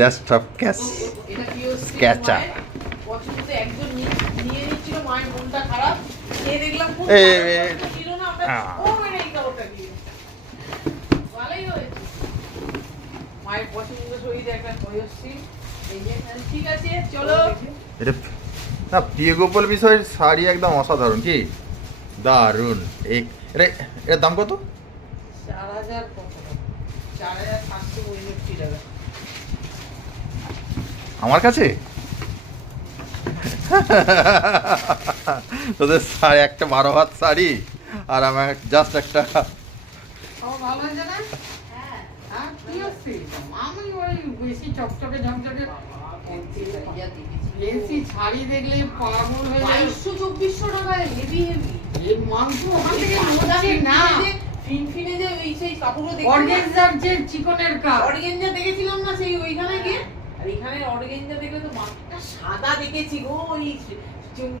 Just of catch ক্যাচা একজন নিয়ে নিচ্ছিল, মায়ের মনটা খারাপ, খেয়ে দেখলাম খুব ছিল না, আমরা ও মেরে এই কাপড়টা দিয়ে ভালোই হয়েছে। মায়ের পছন্দ শরীর একটা বয়সী, এই যে ঠিক আছে চলো। এটা না প্রিয় গোপাল বিষয়ের শাড়ি একদম অসাধারণ, কি দারুণ। এটার দাম কত? 4000 কত? 4769 টাকা আমার কাছে। তোদের শাড়ি একটা 12 হাত শাড়ি আর আমার জাস্ট একটা। ভালো হয়েছে না? হ্যাঁ প্রিয় সিল্ক, আমি ওই বেশি চকচকে ঝকঝকে বেশি শাড়ি দেখলে পাগল হয়ে যায়। 2200-2400 টাকায় হেভি হেভি এই মাংস ওখান থেকে নড়ছে না। ফিনফিনে যে ওই সেই কাপড়গুলো দেখি, অর্গানজার যে চিকনের কাজ, অর্গানজা দেখেছিলাম না সেই ওইখানে গিয়ে, আর এখানে অর্গানজা দেখলে তো মাথাটা সাদা দেখেছি গো। ওই